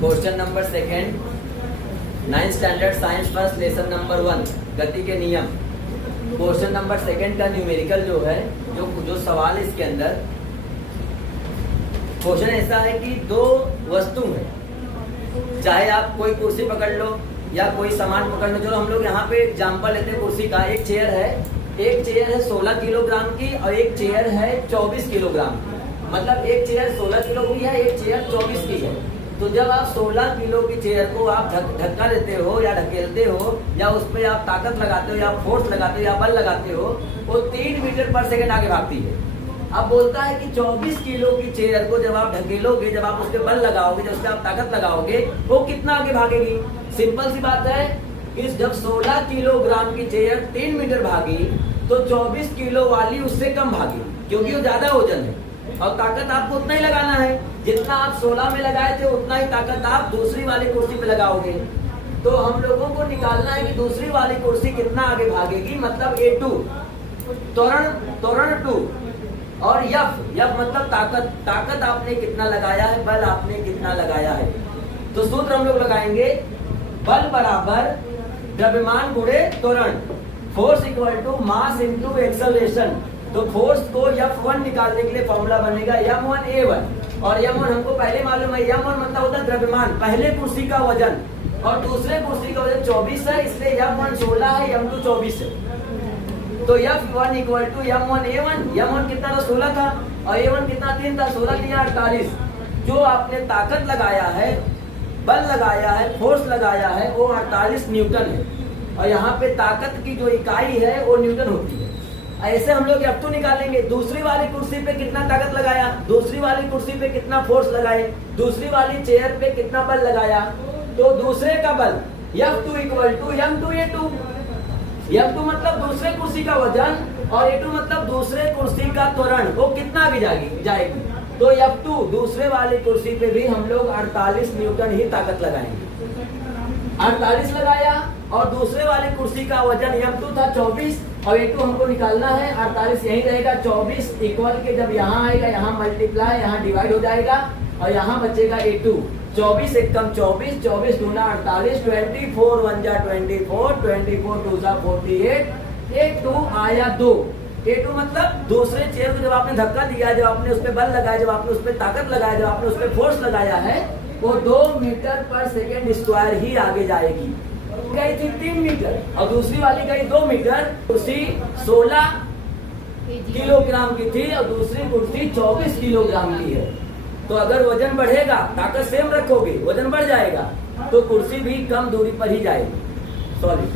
Question number second, 9th standard science first lesson number 1 गति के नियम। क्वेश्चन नंबर सेकेंड का न्यूमेरिकल जो है, जो सवाल है इसके अंदर, क्वेश्चन ऐसा है कि दो वस्तु है, चाहे आप कोई कुर्सी पकड़ लो या कोई सामान पकड़ लो। चलो हम लोग यहाँ पे एग्जाम्पल लेते हैं कुर्सी का। एक चेयर है 16 किलोग्राम की और एक चेयर है 24 किलोग्राम की। मतलब एक चेयर 16 किलो की है, एक चेयर 24 की है। तो जब आप 16 किलो की चेयर को आप धक्का देते हो या ढकेलते हो या उस पर आप ताकत लगाते हो या फोर्स लगाते हो या बल लगाते हो, वो 3 मीटर पर सेकेंड आगे भागती है। अब बोलता है कि 24 किलो की चेयर को जब आप ढकेलोगे, जब आप उस पर बल लगाओगे, जब उस पर आप ताकत लगाओगे, वो कितना आगे भागेगी। सिंपल सी बात है कि जब 16 किलोग्राम की चेयर 3 मीटर भागी तो 24 किलो वाली उससे कम भागी, क्योंकि वो ज्यादा वजन है और ताकत आपको उतना ही लगाना है। जितना आप 16 में लगाए थे उतना ही ताकत आप दूसरी वाली कुर्सी पे लगाओगे। तो हम लोगों को निकालना है कि दूसरी वाली कुर्सी कितना आगे भागेगी। मतलब A2 त्वरण 2 और यफ मतलब ताकत आपने कितना लगाया है, बल आपने कितना लगाया है। तो सूत्र हम लोग लगाएंगे, बल बराबर द्रव्यमान गुणे त्वरण, force equal to mass into acceleration. तो फोर्स को F1 निकालने के लिए फॉर्मूला बनेगा M1A1 और M1 हमको पहले मालूम है। M1 मतलब होता है द्रव्यमान, पहले कुर्सी का वजन, और दूसरे कुर्सी का वजन 24 है, इसलिए M1 16 है, M2 24 है। तो F1 equal to M1A1। M1 कितना था, 16 था, और A1 कितना 3 था, 16 3 48। जो आपने ताकत लगाया है, बल लगाया है, फोर्स लगाया है, वो 48 न्यूटन है। और यहाँ पे ताकत की जो इकाई है वो न्यूटन होती है। ऐसे हम लोग F2 निकालेंगे। दूसरी वाली कुर्सी पे कितना ताकत लगाया, दूसरी वाली कुर्सी पे कितना फोर्स लगाए, दूसरी वाली चेयर पे कितना बल लगाया। तो दूसरे का बल F2 equal to M2A2। F2 मतलब दूसरे कुर्सी का वजन और A2 मतलब दूसरे कुर्सी का त्वरण, वो कितना आगे जाएगी। तो F2 दूसरे वाली कुर्सी पे भी हम लोग 48 न्यूटन ही ताकत लगाएंगे। 48 लगाया और दूसरे वाली कुर्सी का वजन M2 था 24 और A2 हमको निकालना है। 48 यही रहेगा, 24 इक्वल के जब यहाँ आएगा, यहाँ मल्टीप्लाई, यहाँ डिवाइड हो जाएगा और यहाँ बचेगा A2। 24 एक कम 24, 24 दूना 48, 24 1 जा 24, 24 2 जा 48, A2 आया 2। A2 मतलब दूसरे चेयर को जब आपने धक्का दिया, जब आपने उस पर बल लगाया, जब आपने उस पर ताकत लगाया, जब आपने उस पर फोर्स लगाया है, वो 2 मीटर पर सेकेंड स्क्वायर ही आगे जाएगी। गई थी 3 मीटर और दूसरी वाली गई 2 मीटर। कुर्सी 16 किलोग्राम की थी और दूसरी कुर्सी 24 किलोग्राम की है। तो अगर वजन बढ़ेगा, ताकत सेम रखोगे, वजन बढ़ जाएगा, तो कुर्सी भी कम दूरी पर ही जाएगी। सॉरी।